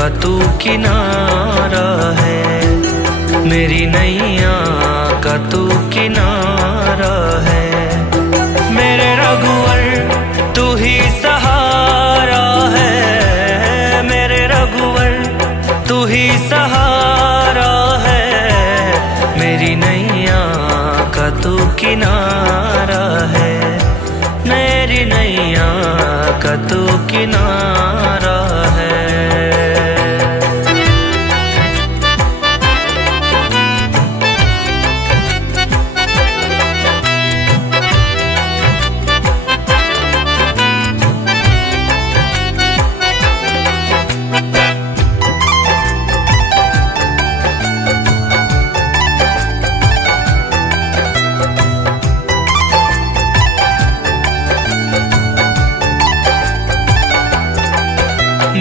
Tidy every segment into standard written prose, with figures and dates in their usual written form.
का तू किनारा है, मेरी नैया का तू किनारा है। मेरे रघुवर तू ही सहारा है, मेरे रघुवर तू ही सहारा है। मेरी नैया का तू किनारा है, मेरी नैया का तू किनारा है।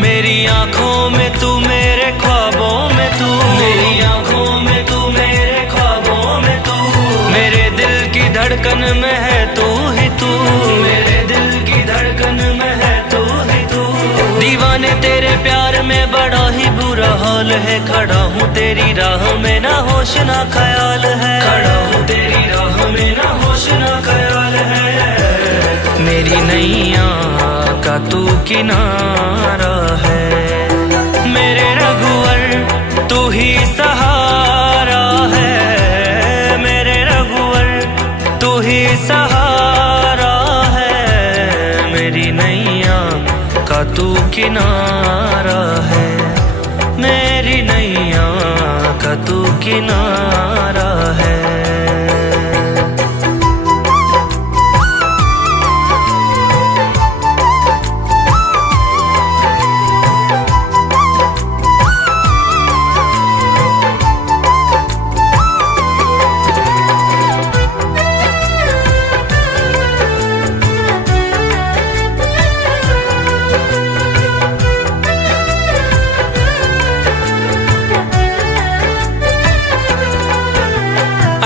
मेरी आँखों में तू, मेरे ख्वाबों में तू, मेरी आँखों में तू, मेरे ख्वाबों में तू, मेरे दिल की धड़कन में है तू ही तू, मेरे दिल की धड़कन में है तू ही तू। दीवाने तेरे प्यार में बड़ा ही बुरा हाल है, खड़ा हूँ तेरी राह में ना होश ना ख्याल है, खड़ा हूँ तेरी राह में ना होश ना ख्याल है। मेरी नैया का तू किनारा है, मेरे रघुवर तू ही सहारा है, मेरे रघुवर तू ही सहारा है। मेरी नैया का तू किनारा है, मेरी नैया का तू किनारा है।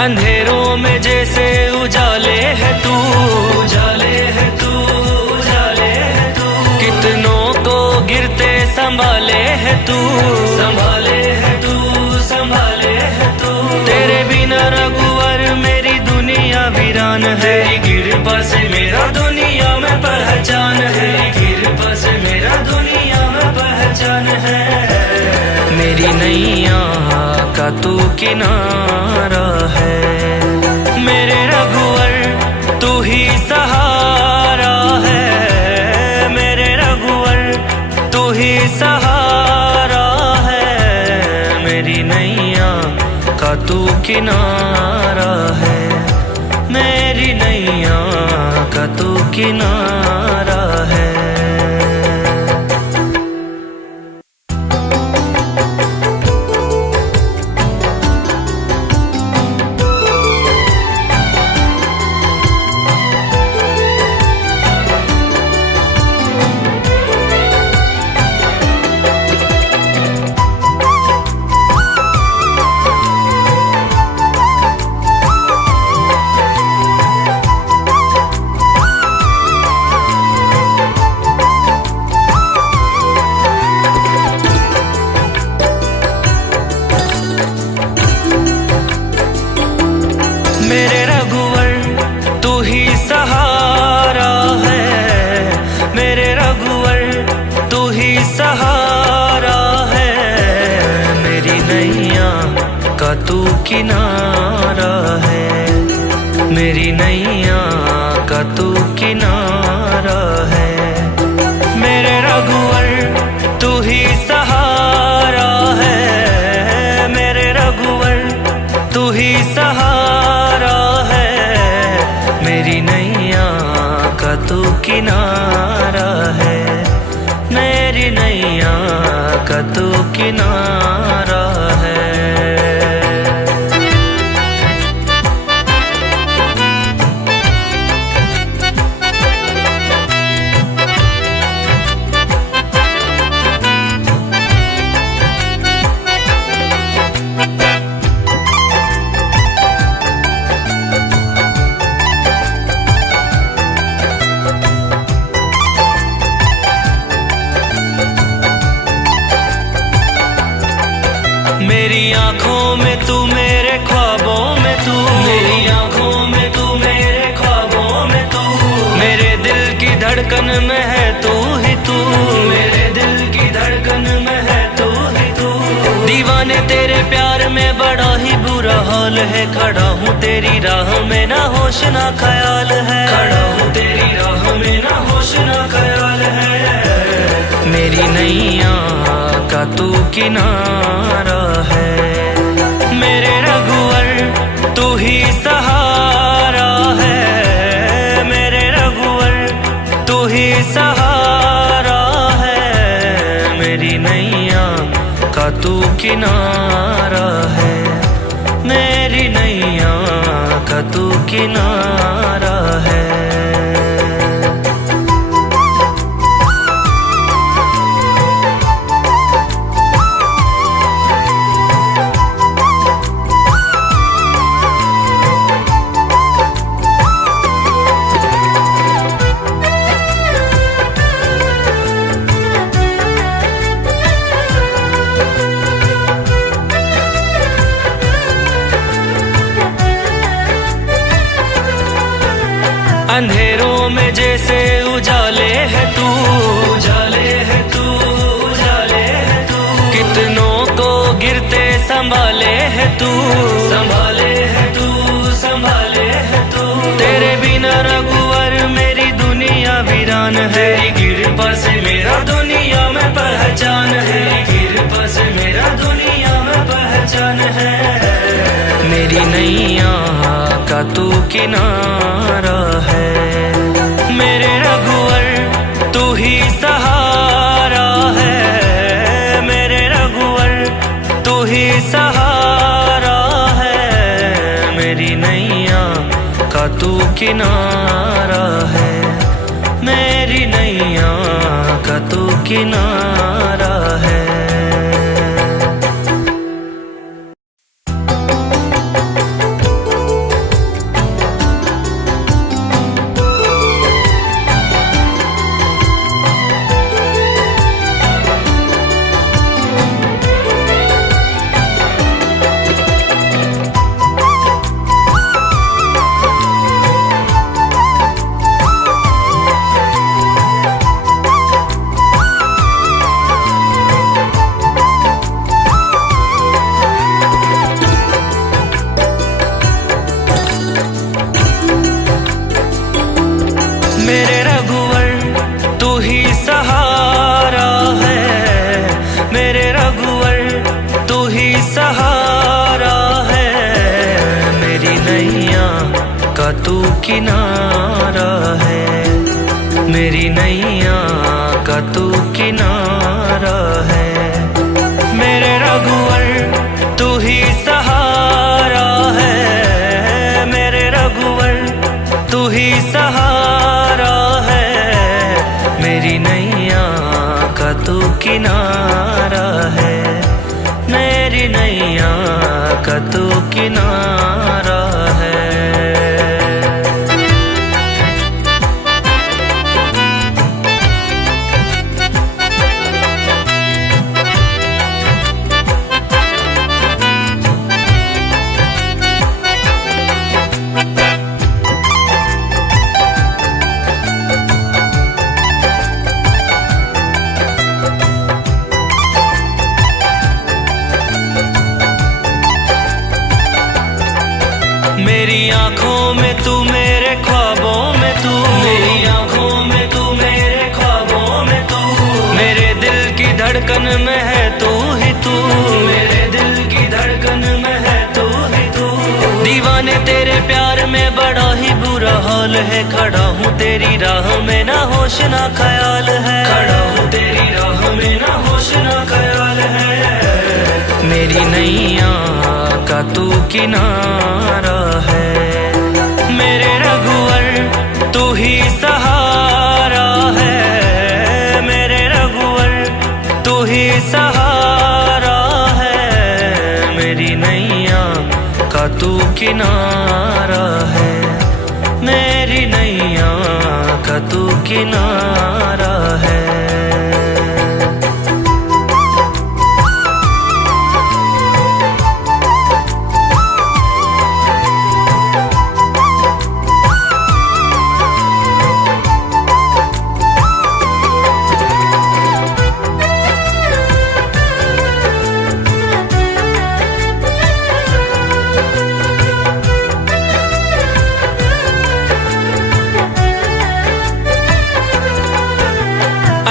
अंधेरों में जैसे उजाले है तू, उजाले है तू, उजाले है तू। कितनों को गिरते संभाले है तू, संभाले है तू, संभाले है तू। तेरे बिना रघुवर मेरी दुनिया वीरान है, तेरी कृपा से मेरा दुनिया में पहचान है, तेरी कृपा से मेरा दुनिया में पहचान है। मेरी नैया का तू किनारा है, मेरे रघुवर तू ही सहारा है, मेरे रघुवर तू ही सहारा है। मेरी नैया का तू किनारा है, मेरी नैया का तू किनारा है। मेरे रघुवर तू ही सहारा है, मेरे रघुवर तू ही सहारा है। मेरी नैया का तू किनारा है, मेरी नैया का तू किनारा है। मेरे रघुवर तू ही सहारा है, मेरे रघुवर तू ही सहारा है। मेरी नैया का तू किनारा है, मेरी नैया का तू किनारा है। आंखों में तू मेरे ख्वाबों में तू, मेरी आंखों में तू मेरे ख्वाबों में तू, मेरे दिल की धड़कन में है तू ही तू, मेरे दिल की धड़कन में है तू ही तू। दीवाने तेरे प्यार में बड़ा ही बुरा हाल है, खड़ा हूँ तेरी राह में ना होश ना ख्याल है, खड़ा हूँ तेरी राह में ना होश ना ख्याल है। मेरी नैया का तू किनारा है, मेरे रघुवर तू ही सहारा है, मेरे रघुवर तू ही सहारा है। मेरी नैया का तू किनारा है, मेरी नैया का तू किनारा है। अंधेरों में जैसे उजाले है तू, उजाले है तू, उजाले है तू, कितनों को गिरते संभाले है तू, संभाले है तू, संभाले है तू। तेरे बिना रघुवर मेरी दुनिया वीरान है, तेरी कृपा से मेरा दुनिया में पहचान है, तेरी कृपा से मेरा दुनिया में पहचान है। मेरी नैया का तू किनारा है, मेरे रघुवर तू ही सहारा है, मेरे रघुवर तू ही सहारा है। मेरी नैया का तू किनारा है, मेरी नैया का तू किनारा है। मेरे रघुवर तू ही सहारा है, मेरे रघुवर तू ही सहारा है। मेरी नैया का तू किनारा है, मेरी नैया का तू किनारा है। मेरे रघुवर तू ही सहारा है, मेरे रघुवर तू ही सहारा है। मेरी नैया का तू किनारा है, मेरी नैया का तू किनारा है। मेरी आंखों में तू मेरे ख्वाबों में तू, मेरी आंखों में तू मेरे ख्वाबों में तू, मेरे दिल की धड़कन में है तू ही तू, मेरे दिल की धड़कन में है तू ही तू। दीवाने तेरे प्यार में बड़ा ही बुरा हाल है, खड़ा हूँ तेरी राह में ना होश ना ख्याल है, खड़ा हूँ तेरी राह में ना होश ना ख्याल है। मेरी नैया का तू किनारा है, मेरे रघुवर तू ही सहारा है, मेरे रघुवर तू ही सहारा है। मेरी नैया का तू किनारा है, मेरी नैया का तू किनारा है।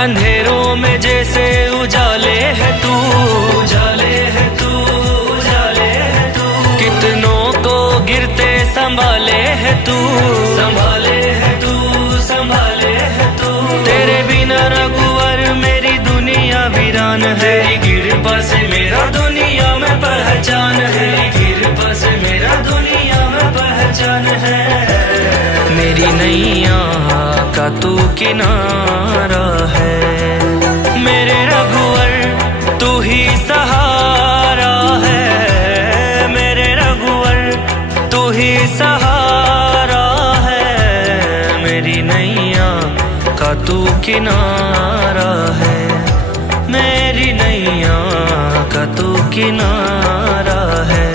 अंधेरों में जैसे उजाले है तू, उजाले है तू, उजाले है तू। कितनों को गिरते संभाले है तू, संभाले है तू, संभाले है तू। तेरे बिना रघुवर मेरी दुनिया वीरान है। तेरी कृपा से मेरा दुनिया में पहचान है। तेरी कृपा से मेरा दुनिया में पहचान है। मेरी नैया का तू किनारा है। मेरे रघुवर तू ही सहारा है। मेरे रघुवर तू ही सहारा है। मेरी नैया का तू किनारा है। मेरी नैया का तू किनारा है।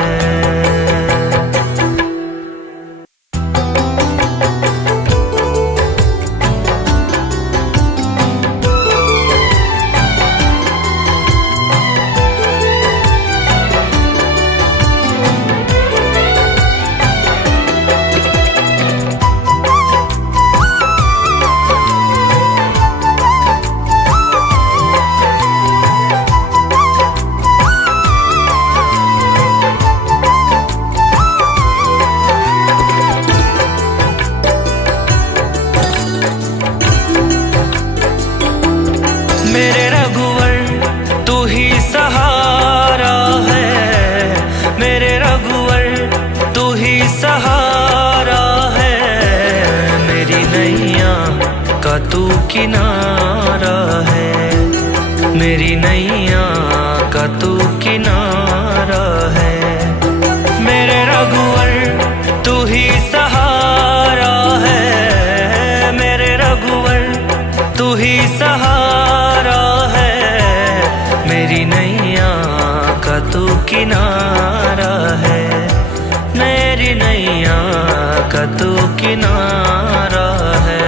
मेरे रघुवर तू ही सहारा है। मेरे रघुवर तू ही सहारा है। मेरी नैया का तू किनारा है। मेरी नैया का तू किनारा है। मेरे रघुवर तू ही सहारा है। मेरे रघुवर तू ही सहारा है। मेरी नैया का तू किनारा है। मेरी नैया का तू किनारा है।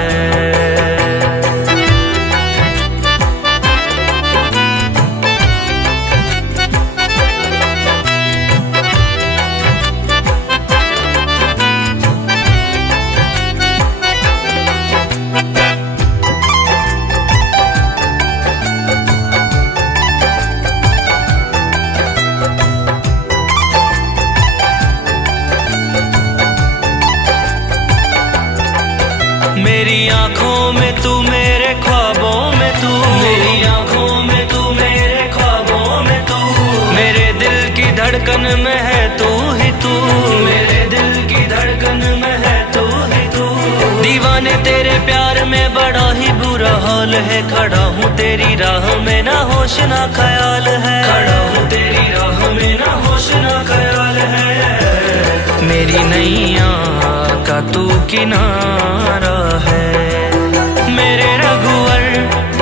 मेरी आँखों में तू, मेरे ख्वाबों में तू। मेरी आँखों में तू, मेरे ख्वाबों में तू। मेरे दिल की धड़कन में है तू ही तू। मेरे दिल की धड़कन में है तू ही तू। दीवाने तेरे प्यार में बड़ा ही बुरा हाल है। खड़ा हूँ तेरी राह में ना होश ना ख्याल है। खड़ा हूँ तेरी राह में ना होश ना ख्याल है। मेरी नैया का तू किनारा है। मेरे रघुवर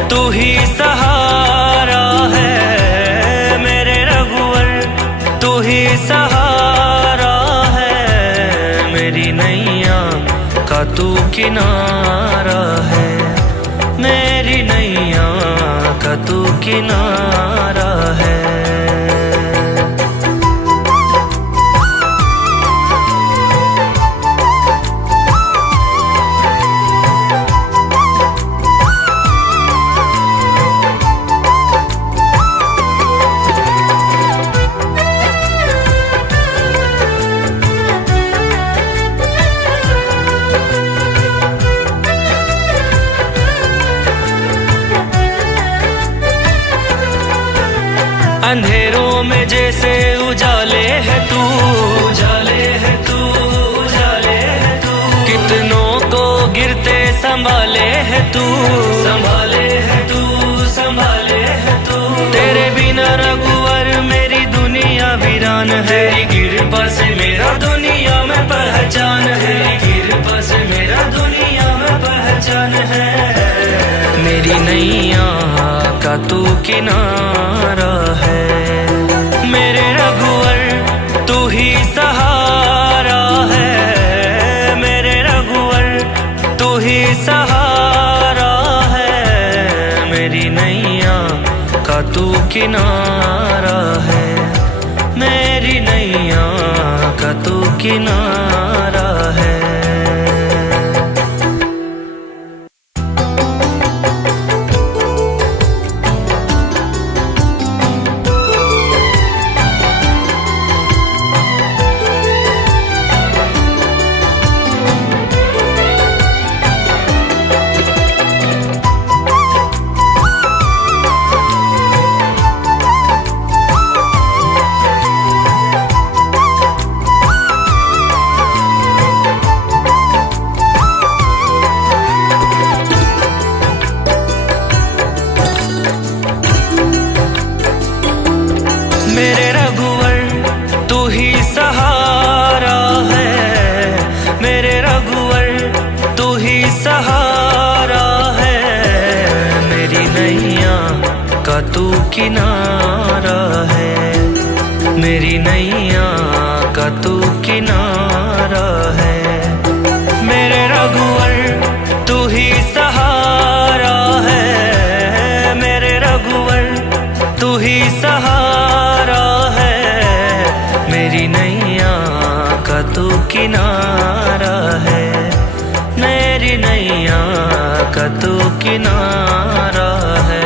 तू ही सहारा है। मेरे रघुवर तू ही सहारा है। मेरी नैया का तू किनारा है। मेरी नैया का तू किनारा है। अंधेरों में जैसे उजाले है तू, उजाले है तू, उजाले है तू। कितनों को गिरते संभाले है तू, संभाले है तू, संभाले है तू। तेरे बिना रघुवर मेरी दुनिया वीरान है। तेरी कृपा से मेरा दुनिया में पहचान है। तेरी कृपा से मेरा दुनिया में पहचान है। मेरी नैया का तू किनारा है। मेरे रघुवर तू ही सहारा है। मेरे रघुवर तू ही सहारा है। मेरी नैया का तू किनारा है। मेरी नैया का तू किनारा है। नैया का तू किनारा है, मेरी नैया का तू किनारा है। मेरे रघुवर तू ही सहारा है, मेरे रघुवर तू ही सहारा है, मेरी नैया का तू किनारा है, मेरी नैया का तू किनारा है।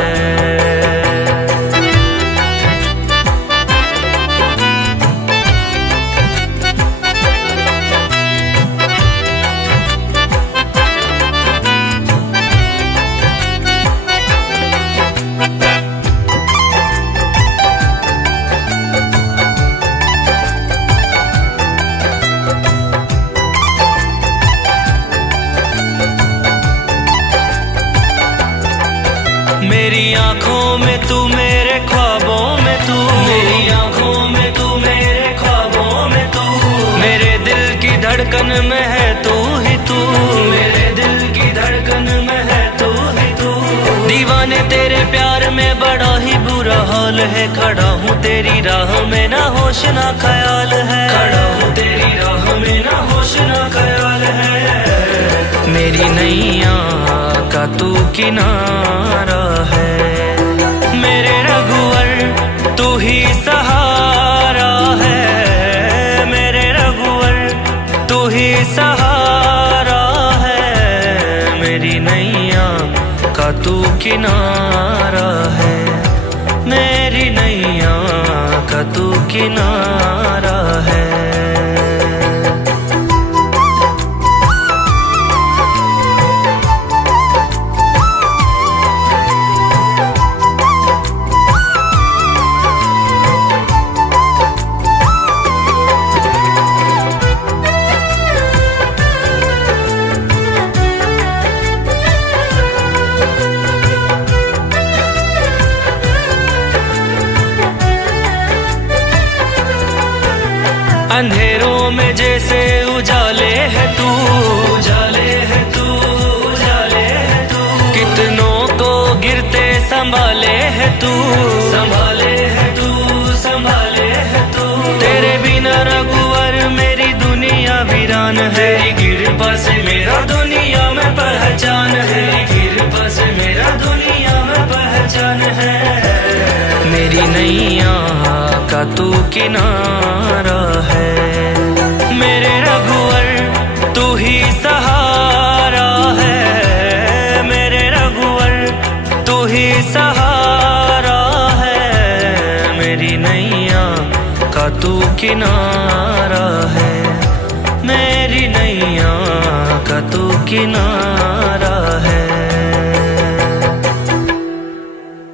मेरी आँखों में तू, मेरे ख्वाबों में तू, मेरी आँखों में तू, मेरे ख्वाबों में तू, मेरे दिल की धड़कन में है तू ही तू, मेरे दिल की धड़कन में है तू ही तू। दीवाने तेरे प्यार में बड़ा ही बुरा हाल है, खड़ा हूँ तेरी राह में ना होश ना ख्याल है, खड़ा हूँ तेरी राह में ना होश ना ख्याल है। मेरी नैया का तू किनारा है, मेरे रघुवर तू ही सहारा है, मेरे रघुवर तू ही सहारा है, मेरी नैया का तू किनारा है, मेरी नैया का तू किनारा है। अंधेरों में जैसे उजाले है तू, उजाले है तू, उजाले है तू, कितनों को गिरते संभाले है तू, संभाले है तू, संभाले है तू। तेरे बिना रघुवर मेरी दुनिया वीरान है, तेरी कृपा से मेरा दुनिया में पहचान है, तेरी कृपा से मेरा दुनिया में पहचान है। मेरी नैया का तू किनारा है, मेरे रघुवर तू ही सहारा है, मेरे रघुवर तू ही सहारा है, मेरी नैया का तू किनारा है, मेरी नैया का तू किनारा